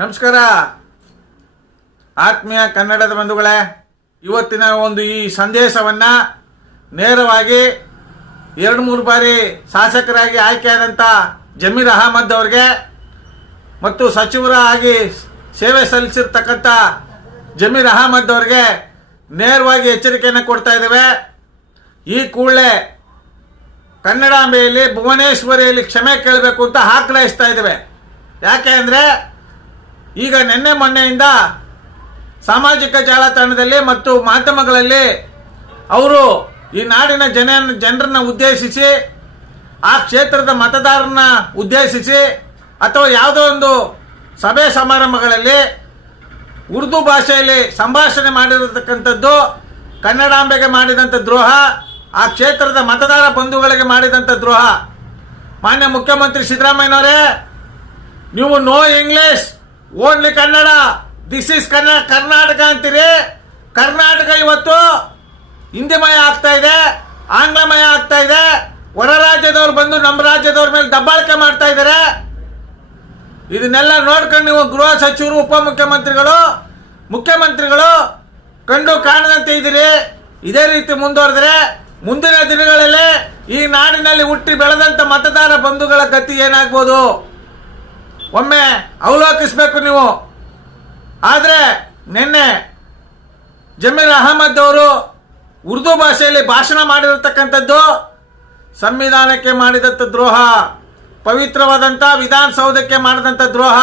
ನಮಸ್ಕಾರ. ಆತ್ಮೀಯ ಕನ್ನಡದ ಬಂಧುಗಳೇ, ಇವತ್ತಿನ ಒಂದು ಈ ಸಂದೇಶವನ್ನ ನೇರವಾಗಿ ಎರಡು ಮೂರು ಬಾರಿ ಶಾಸಕರಾಗಿ ಆಯ್ಕೆಯಾದಂಥ ಜಮೀರ್ ಅಹಮದ್ ಅವರಿಗೆ ಮತ್ತು ಸಚಿವರ ಆಗಿ ಸೇವೆ ಸಲ್ಲಿಸಿರ್ತಕ್ಕಂಥ ಜಮೀರ್ ಅಹಮದ್ ಅವರಿಗೆ ನೇರವಾಗಿ ಎಚ್ಚರಿಕೆಯನ್ನು ಕೊಡ್ತಾ ಇದ್ದೇವೆ. ಈ ಕೂಡಲೇ ಕನ್ನಡಾಂಬೆಯಲ್ಲಿ ಭುವನೇಶ್ವರಿಯಲ್ಲಿ ಕ್ಷಮೆ ಕೇಳಬೇಕು ಅಂತ ಆಗ್ರಹಿಸ್ತಾ ಇದ್ದೇವೆ. ಯಾಕೆ ಅಂದರೆ ಈಗ ನಿನ್ನೆ ಮೊನ್ನೆಯಿಂದ ಸಾಮಾಜಿಕ ಜಾಲತಾಣದಲ್ಲಿ ಮತ್ತು ಮಾಧ್ಯಮಗಳಲ್ಲಿ ಅವರು ಈ ನಾಡಿನ ಜನ ಜನರನ್ನ ಉದ್ದೇಶಿಸಿ, ಆ ಕ್ಷೇತ್ರದ ಮತದಾರರನ್ನ ಉದ್ದೇಶಿಸಿ ಅಥವಾ ಯಾವುದೋ ಒಂದು ಸಭೆ ಸಮಾರಂಭಗಳಲ್ಲಿ ಉರ್ದು ಭಾಷೆಯಲ್ಲಿ ಸಂಭಾಷಣೆ ಮಾಡಿರತಕ್ಕಂಥದ್ದು, ಕನ್ನಡಾಂಬೆಗೆ ಮಾಡಿದಂಥ ದ್ರೋಹ, ಆ ಕ್ಷೇತ್ರದ ಮತದಾರ ಬಂಧುಗಳಿಗೆ ಮಾಡಿದಂಥ ದ್ರೋಹ. ಮಾನ್ಯ ಮುಖ್ಯಮಂತ್ರಿ ಸಿದ್ದರಾಮಯ್ಯನವರೇ, ನೀವು no English only Kannada. This is Kannada Karnataka ಅಂತೀರಿ. ಕರ್ನಾಟಕ ಇವತ್ತು ಹಿಂದಿಮಯ ಆಗ್ತಾ ಇದೆ, ಆಂಗ್ಲಮಯ ಆಗ್ತಾ ಇದೆ. ಹೊರ ರಾಜ್ಯದವ್ರು ಬಂದು ನಮ್ಮ ರಾಜ್ಯದವ್ರ ಮೇಲೆ ದಬ್ಬಾಳಿಕೆ ಮಾಡ್ತಾ ಇದ್ದಾರೆ ಇದನ್ನೆಲ್ಲ ನೋಡ್ಕೊಂಡು ನೀವು ಗೃಹ ಸಚಿವರು, ಉಪಮುಖ್ಯಮಂತ್ರಿಗಳು, ಮುಖ್ಯಮಂತ್ರಿಗಳು ಕಂಡು ಕಾಣದಂತೆ ಇದ್ದೀರಿ. ಇದೇ ರೀತಿ ಮುಂದುವರೆದ್ರೆ ಮುಂದಿನ ದಿನಗಳಲ್ಲಿ ಈ ನಾಡಿನಲ್ಲಿ ಹುಟ್ಟಿ ಬೆಳೆದಂಥ ಮತದಾರ ಬಂಧುಗಳ ಗತಿ ಏನಾಗ್ಬೋದು? ಒಮ್ಮೆ ಅವಲೋಕಿಸ್ಬೇಕು ನೀವು. ಆದರೆ ನಿನ್ನೆ ಜಮೀರ್ ಅಹಮದ್ ಅವರು ಉರ್ದು ಭಾಷೆಯಲ್ಲಿ ಭಾಷಣ ಮಾಡಿರತಕ್ಕಂಥದ್ದು ಸಂವಿಧಾನಕ್ಕೆ ಮಾಡಿದಂಥ ದ್ರೋಹ, ಪವಿತ್ರವಾದಂಥ ವಿಧಾನಸೌಧಕ್ಕೆ ಮಾಡಿದಂಥ ದ್ರೋಹ,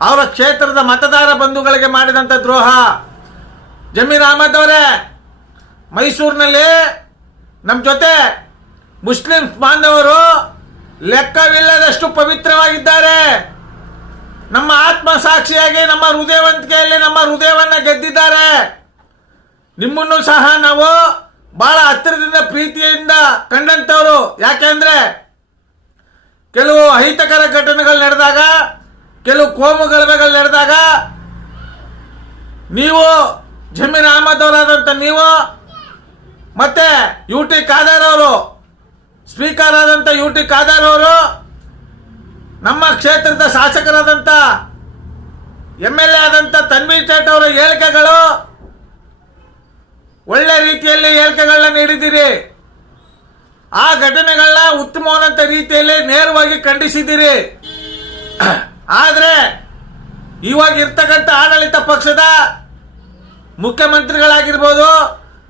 ಅವರ ಕ್ಷೇತ್ರದ ಮತದಾರ ಬಂಧುಗಳಿಗೆ ಮಾಡಿದಂಥ ದ್ರೋಹ. ಜಮೀರ್ ಅಹಮದ್ ಅವರೇ, ಮೈಸೂರಿನಲ್ಲಿ ನಮ್ಮ ಜೊತೆ ಮುಸ್ಲಿಂ ಬಾಂಧವರು ಲೆಕ್ಕವಿಲ್ಲದಷ್ಟು ಪವಿತ್ರವಾಗಿದ್ದಾರೆ. ಸಾಕ್ಷಿಯಾಗಿ ನಮ್ಮ ಹೃದಯವಂತಿಕೆಯಲ್ಲಿ ನಮ್ಮ ಹೃದಯವನ್ನ ಗೆದ್ದಿದ್ದಾರೆ. ನಿಮ್ಮನ್ನು ಸಹ ನಾವು ಬಹಳ ಹತ್ತಿರದಿಂದ ಪ್ರೀತಿಯಿಂದ ಕಂಡಂತವರು ಯಾಕೆಂದ್ರೆ ಕೆಲವು ಅಹಿತಕರ ಘಟನೆಗಳು ನಡೆದಾಗ, ಕೆಲವು ಕೋಮು ಗಲಭೆಗಳು ನಡೆದಾಗ ನೀವು ಜಮೀನ್ ಅಹಮದ್ ಅವರಾದಂಥ ನೀವು ಮತ್ತೆ ಯು ಟಿ ಖಾದರ್ ಅವರು, ಸ್ಪೀಕರ್ ಆದಂಥ ಯು ಟಿ ಖಾದರ್ ಅವರು, ನಮ್ಮ ಕ್ಷೇತ್ರದ ಶಾಸಕರಾದಂಥ ಎಂ ಎಲ್ ಎ ಆದಂಥ ತನ್ವೀರ್ ಸೇಠ್ ಅವರ ಹೇಳಿಕೆಗಳು ಒಳ್ಳೆ ರೀತಿಯಲ್ಲಿ ಹೇಳಿಕೆಗಳನ್ನ ನೀಡಿದ್ದೀರಿ. ಆ ಘಟನೆಗಳನ್ನ ಉತ್ತಮವಾದಂಥ ರೀತಿಯಲ್ಲಿ ನೇರವಾಗಿ ಖಂಡಿಸಿದ್ದೀರಿ. ಆದರೆ ಇವಾಗ ಇರ್ತಕ್ಕಂಥ ಆಡಳಿತ ಪಕ್ಷದ ಮುಖ್ಯಮಂತ್ರಿಗಳಾಗಿರ್ಬೋದು,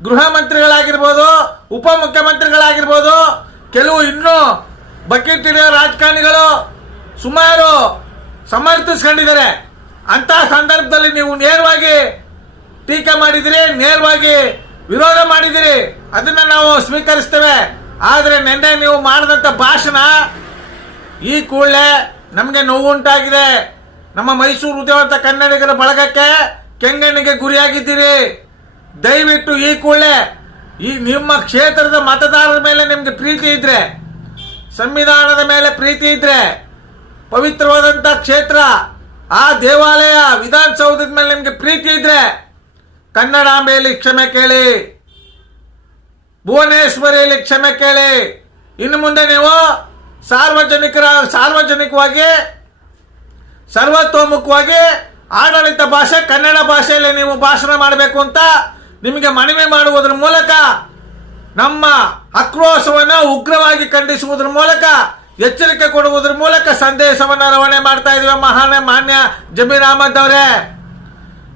ಗೃಹ ಮಂತ್ರಿಗಳಾಗಿರ್ಬೋದು ಉಪಮುಖ್ಯಮಂತ್ರಿಗಳಾಗಿರ್ಬೋದು ಕೆಲವು ಇನ್ನೂ ಬಕೆಟ್ ಹಿಡಿಯೋ ರಾಜಕಾರಣಿಗಳು ಸುಮಾರು ಸಮರ್ಥಿಸ್ಕೊಂಡಿದ್ದಾರೆ. ಅಂತ ಸಂದರ್ಭದಲ್ಲಿ ನೀವು ನೇರವಾಗಿ ಟೀಕೆ ಮಾಡಿದಿರಿ, ನೇರವಾಗಿ ವಿರೋಧ ಮಾಡಿದಿರಿ. ಅದನ್ನ ನಾವು ಸ್ವೀಕರಿಸ್ತೇವೆ. ಆದರೆ ನಿನ್ನೆ ನೀವು ಮಾಡಿದಂಥ ಭಾಷಣ ಈ ಕೂಡಲೇ ನಮಗೆ ನೋವುಂಟಾಗಿದೆ. ನಮ್ಮ ಮೈಸೂರು ಉದ್ಯವಂತ ಕನ್ನಡಿಗರ ಬಳಗಕ್ಕೆ ಕೆಂಗಣ್ಣಿಗೆ ಗುರಿಯಾಗಿದ್ದೀರಿ. ದಯವಿಟ್ಟು ಈ ಕೂಡಲೇ ಈ ನಿಮ್ಮ ಕ್ಷೇತ್ರದ ಮತದಾರರ ಮೇಲೆ ನಿಮಗೆ ಪ್ರೀತಿ ಇದ್ರೆ, ಸಂವಿಧಾನದ ಮೇಲೆ ಪ್ರೀತಿ ಇದ್ರೆ, ಪವಿತ್ರವಾದಂಥ ಕ್ಷೇತ್ರ ಆ ದೇವಾಲಯ ವಿಧಾನಸೌಧದ ಮೇಲೆ ನಿಮಗೆ ಪ್ರೀತಿ ಇದ್ರೆ ಕನ್ನಡಾಂಬೆಯಲ್ಲಿ ಕ್ಷಮೆ ಕೇಳಿ, ಭುವನೇಶ್ವರಿಯಲ್ಲಿ ಕ್ಷಮೆ ಕೇಳಿ. ಇನ್ನು ಮುಂದೆ ನೀವು ಸಾರ್ವಜನಿಕರ, ಸಾರ್ವಜನಿಕವಾಗಿ, ಸರ್ವತೋಮುಖವಾಗಿ ಆಡಳಿತ ಭಾಷೆ ಕನ್ನಡ ಭಾಷೆಯಲ್ಲಿ ನೀವು ಭಾಷಣ ಮಾಡಬೇಕು ಅಂತ ನಿಮಗೆ ಮನವಿ ಮಾಡುವುದರ ಮೂಲಕ ನಮ್ಮ ಆಕ್ರೋಶವನ್ನು ಉಗ್ರವಾಗಿ ಖಂಡಿಸುವುದರ ಮೂಲಕ ಎಚ್ಚರಿಕೆ ಕೊಡುವುದರ ಮೂಲಕ ಸಂದೇಶವನ್ನು ರವಾನೆ ಮಾಡ್ತಾ ಇದ್ದೀವಿ ಮಹಾನ ಮಾನ್ಯ ಜಮೀರ್ ಅಹಮದ್ ಅವರೇ.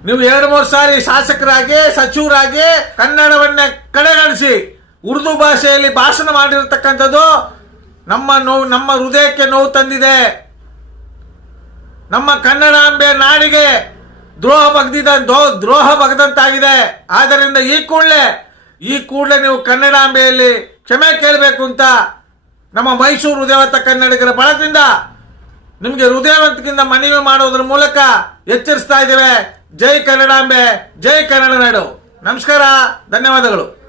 ನೀವು ಎರಡು, ಮೂರು ಸಾರಿ ಶಾಸಕರಾಗಿ, ಸಚಿವರಾಗಿ ಕನ್ನಡವನ್ನ ಕಡೆಗಣಿಸಿ, ಉರ್ದು ಭಾಷೆಯಲ್ಲಿ ಭಾಷಣ ಮಾಡಿರತಕ್ಕಂಥದ್ದು ನಮ್ಮ ನೋವು, ನಮ್ಮ ಹೃದಯಕ್ಕೆ ನೋವು ತಂದಿದೆ. ನಮ್ಮ ಕನ್ನಡಾಂಬೆ ನಾಡಿಗೆ ದ್ರೋಹ ಬಗ್ದಿದ ದ್ರೋ- ದ್ರೋಹ ಬಗ್ದಂತಾಗಿದೆ. ಆದ್ದರಿಂದ ಈ ಕೂಡಲೇ ಈ ಕೂಡಲೇ ನೀವು ಕನ್ನಡಾಂಬೆಯಲ್ಲಿ ಕ್ಷಮೆ ಕೇಳಬೇಕು ಅಂತ ನಮ್ಮ ಮೈಸೂರು ಹೃದಯವಂತ ಕನ್ನಡಿಗರ ಬಳದಿಂದ ನಿಮಗೆ ಹೃದಯವಂತಿಕೆಯಿಂದ ಮನವಿ ಮಾಡೋದ್ರ ಮೂಲಕ ಎಚ್ಚರಿಸ್ತಾ ಇದ್ದೇವೆ. ಜೈ ಕನ್ನಡಾಂಬೆ, ಜೈ ಕನ್ನಡ ನಾಡು. ನಮಸ್ಕಾರ, ಧನ್ಯವಾದಗಳು.